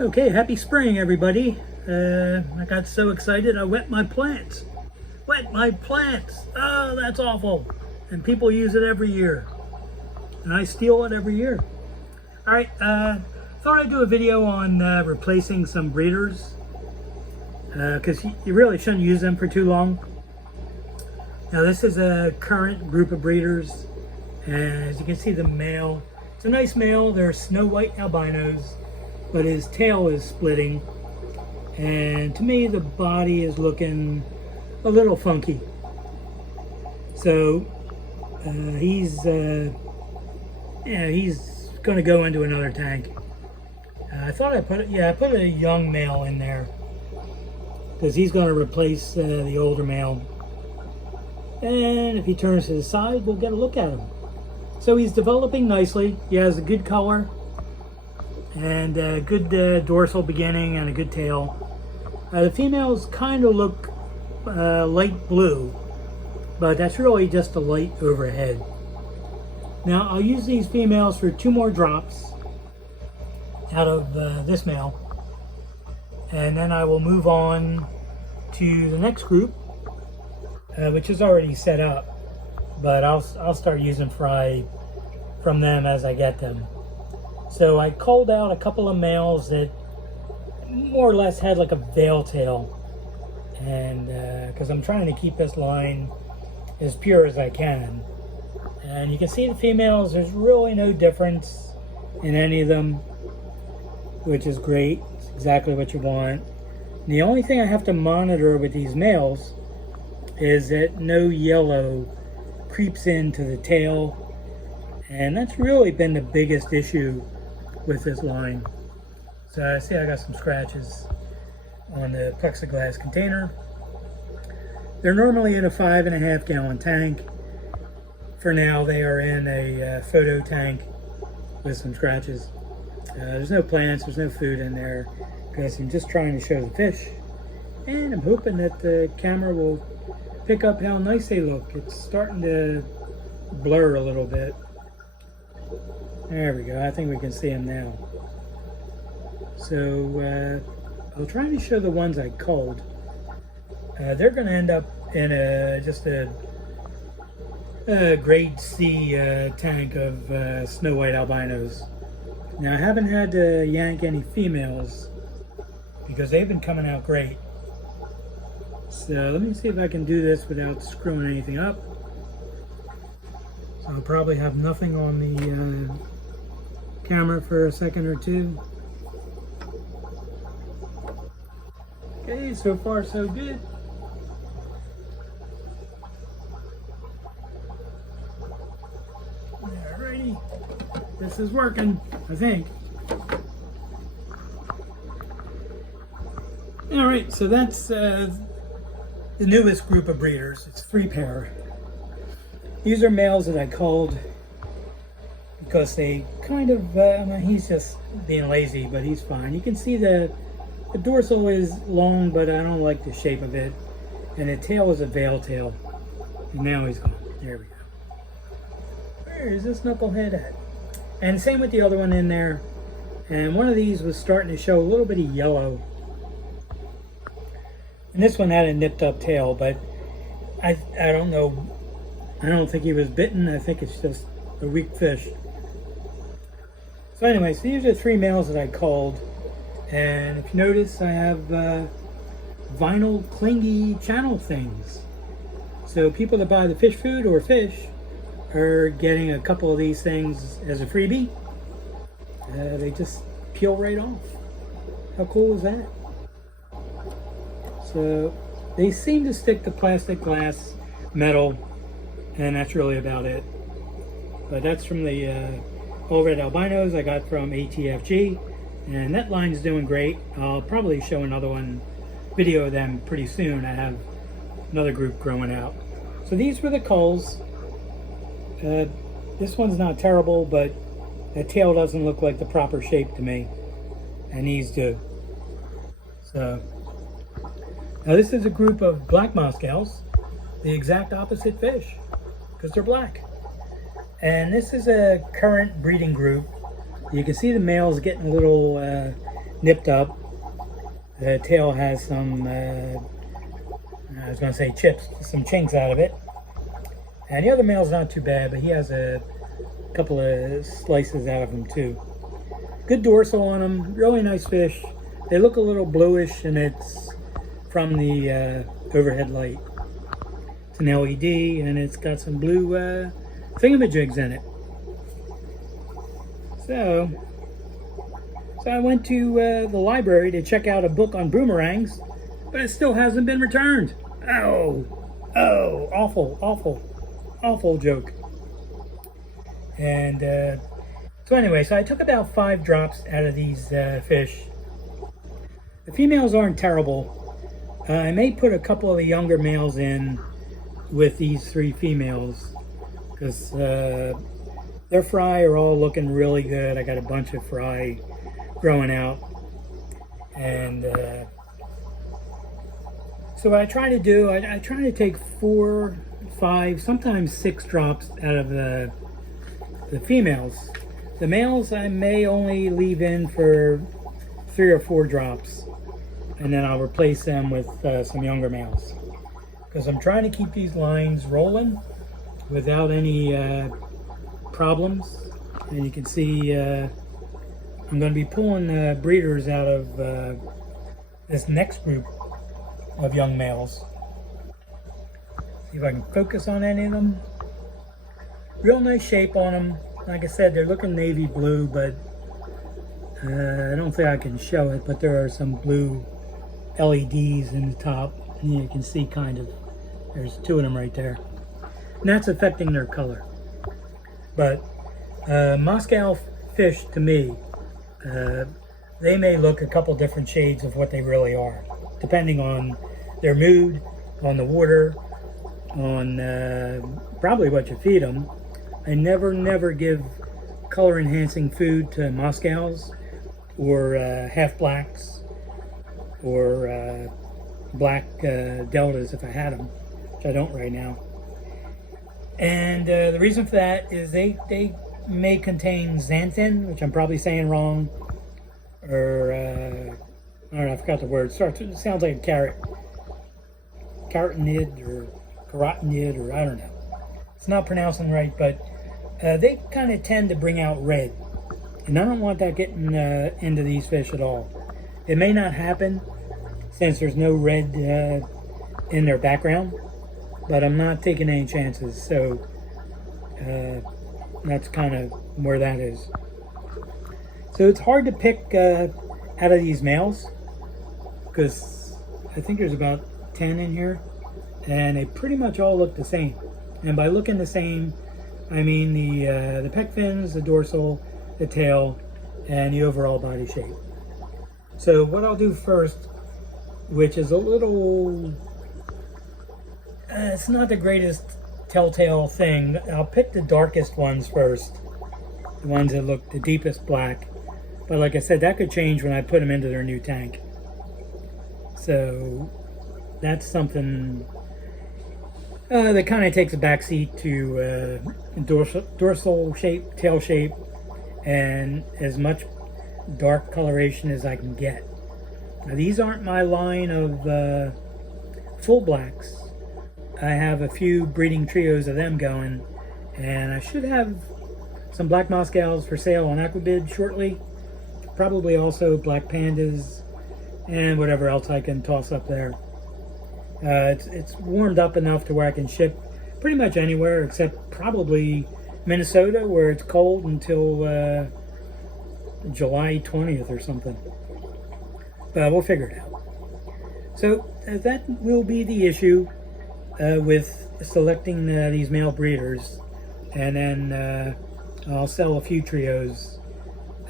Okay, happy spring, everybody. I got so excited I wet my plants. Wet my plants! Oh, that's awful. And people use it every year. And I steal it every year. All right, thought I'd do a video on replacing some breeders. Because you really shouldn't use them for too long. Now this is a current group of breeders. And as you can see, the male, it's a nice male. They're Snow White Albinos, but his tail is splitting. And to me, the body is looking a little funky. So he's going to go into another tank. I thought I put a young male in there because he's going to replace the older male. And if he turns to the side, we'll get a look at him. So he's developing nicely. He has a good color and a good dorsal beginning and a good tail. The females kind of look light blue, but that's really just a light overhead. Now I'll use these females for 2 more drops out of this male, and then I will move on to the next group, which is already set up, but I'll start using fry from them as I get them. So I culled out a couple of males that more or less had like a veil tail, and because I'm trying to keep this line as pure as I can. And you can see the females, there's really no difference in any of them, which is great. It's exactly what you want. And the only thing I have to monitor with these males is that no yellow creeps into the tail, and that's really been the biggest issue with this line. So I see I got some scratches on the plexiglass container. They're normally in a 5.5 gallon tank. For now, they are in a photo tank with some scratches. There's no plants, there's no food in there because I'm just trying to show the fish. And I'm hoping that the camera will pick up how nice they look. It's starting to blur a little bit. There we go, I think we can see them now. So I'll try to show the ones I culled. They're going to end up in just a grade C tank of Snow White Albinos. Now I haven't had to yank any females because they've been coming out great. So let me see if I can do this without screwing anything up. So I'll probably have nothing on the camera for a second or two. Okay, so far so good. Alrighty, this is working, I think. Alright, so that's the newest group of breeders. It's 3 pair. These are males that I culled because they kind of, he's just being lazy, but he's fine. You can see the dorsal is long, but I don't like the shape of it. And the tail is a veil tail. And now he's gone. There we go. Where is this knucklehead at? And same with the other one in there. And one of these was starting to show a little bit of yellow. And this one had a nipped up tail, but I don't know. I don't think he was bitten. I think it's just a weak fish. So anyway, so these are 3 males that I culled. And if you notice, I have vinyl clingy channel things. So people that buy the fish food or fish are getting a couple of these things as a freebie. They just peel right off. How cool is that? So they seem to stick to plastic, glass, metal, and that's really about it. But that's from the All Red Albinos I got from ATFG. And that line's doing great. I'll probably show another video of them pretty soon. I have another group growing out. So these were the culls. This one's not terrible, but the tail doesn't look like the proper shape to me. And these do. So now this is a group of Black Moscows, the exact opposite fish, because they're black. And this is a current breeding group. You can see the males getting a little nipped up. The tail has some, I was going to say chips, some chinks out of it. And the other male's not too bad, but he has a couple of slices out of him too. Good dorsal on them, really nice fish. They look a little bluish, and it's from the overhead light. It's an LED, and it's got some blue thingamajigs in it. So I went to the library to check out a book on boomerangs, but it still hasn't been returned. Oh, awful joke. And so anyway, so I took about 5 drops out of these fish. The females aren't terrible. I may put a couple of the younger males in with these 3 females, because their fry are all looking really good. I got a bunch of fry growing out, and so what I try to do, I try to take 4, 5, sometimes 6 drops out of the females. The males I may only leave in for 3 or 4 drops, and then I'll replace them with some younger males, because I'm trying to keep these lines rolling without any problems. And you can see I'm going to be pulling breeders out of this next group of young males. See if I can focus on any of them. Real nice shape on them. Like I said, they're looking navy blue, but I don't think I can show it, but there are some blue LEDs in the top, and you can see kind of, there's 2 of them right there, and that's affecting their color. But Moscow fish, to me, they may look a couple different shades of what they really are, depending on their mood, on the water, on probably what you feed them. I never give color enhancing food to Moscows or half blacks or black deltas if I had them, which I don't right now. And the reason for that is they may contain xanthan, which I'm probably saying wrong, or I don't know, I forgot the word. It sounds like a carrot. Carotid or carotid, or I don't know. It's not pronouncing right, but they kind of tend to bring out red. And I don't want that getting into these fish at all. It may not happen since there's no red in their background, but I'm not taking any chances. So that's kind of where that is. So it's hard to pick out of these males, because I think there's about 10 in here, and they pretty much all look the same. And by looking the same, I mean the pec fins, the dorsal, the tail, and the overall body shape. So what I'll do first, which is a little, it's not the greatest telltale thing, I'll pick the darkest ones first, the ones that look the deepest black. But like I said, that could change when I put them into their new tank. So that's something that kind of takes a backseat to dorsal shape, tail shape, and as much dark coloration as I can get. Now these aren't my line of full blacks. I have a few breeding trios of them going, and I should have some Black Moscows for sale on Aquabid shortly. Probably also black pandas and whatever else I can toss up there. It's warmed up enough to where I can ship pretty much anywhere except probably Minnesota, where it's cold until July 20th or something. But we'll figure it out. So that will be the issue with selecting these male breeders. And then I'll sell a few trios.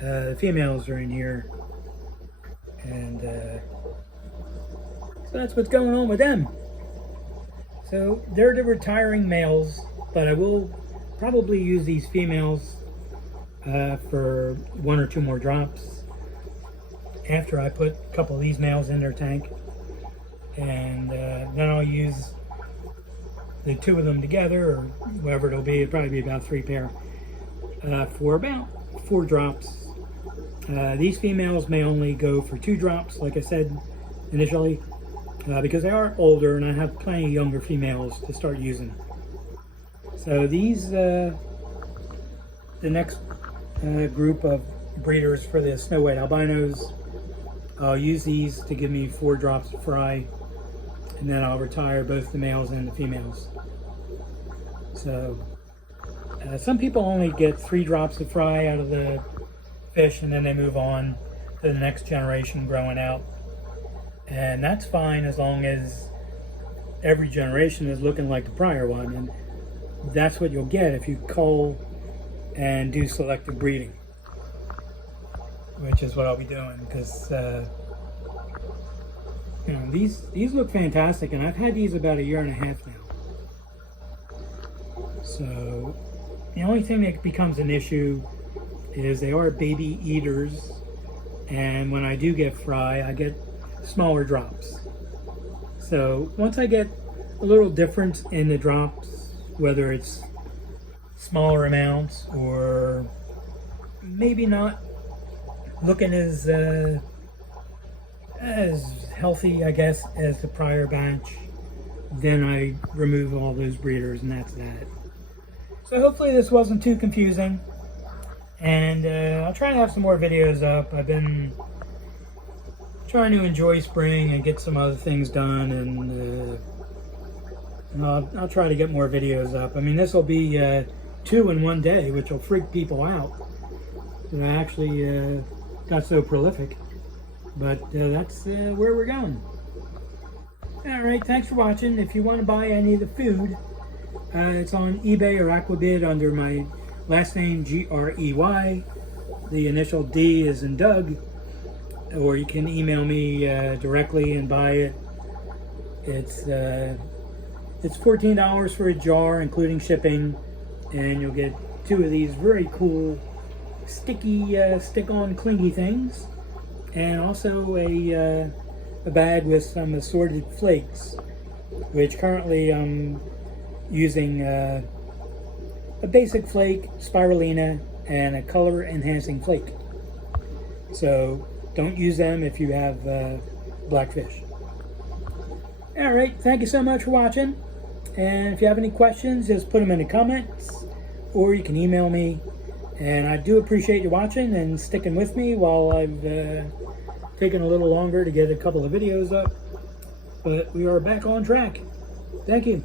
The females are in here. And so that's what's going on with them. So they're the retiring males, but I will probably use these females for 1 or 2 more drops after I put a couple of these males in their tank. And then I'll use the 2 of them together, or whatever it'll be. It'll probably be about 3 pair for about 4 drops These females may only go for 2 drops, like I said initially, because they are older and I have plenty of younger females to start using. So these, the next group of breeders for the Snow White Albinos, I'll use these to give me 4 drops of fry, and then I'll retire both the males and the females. So some people only get 3 drops of fry out of the fish, and then they move on to the next generation growing out, and that's fine as long as every generation is looking like the prior one, and that's what you'll get if you cull and do selective breeding, which is what I'll be doing, because you know, these look fantastic, and I've had these about 1.5 years now. So the only thing that becomes an issue is they are baby eaters, and when I do get fry, I get smaller drops. So once I get a little difference in the drops, whether it's smaller amounts or maybe not looking as healthy, I guess, as the prior batch, then I remove all those breeders, and that's that. So hopefully this wasn't too confusing, and I'll try to have some more videos up. I've been trying to enjoy spring and get some other things done, and I'll try to get more videos up. I mean, this will be 2 in one day, which will freak people out. So I actually got so prolific, but that's where we're going. Alright, thanks for watching. If you want to buy any of the food, it's on eBay or Aquabid under my last name, Grey. The initial D is in Doug. Or you can email me directly and buy it. It's $14 for a jar, including shipping, and you'll get 2 of these very cool sticky stick-on clingy things, and also a bag with some assorted flakes, which currently I'm using a basic flake, spirulina, and a color enhancing flake. So don't use them if you have blackfish. Alright, thank you so much for watching, and if you have any questions, just put them in the comments, or you can email me. And I do appreciate you watching and sticking with me while I've taken a little longer to get a couple of videos up, but we are back on track. Thank you.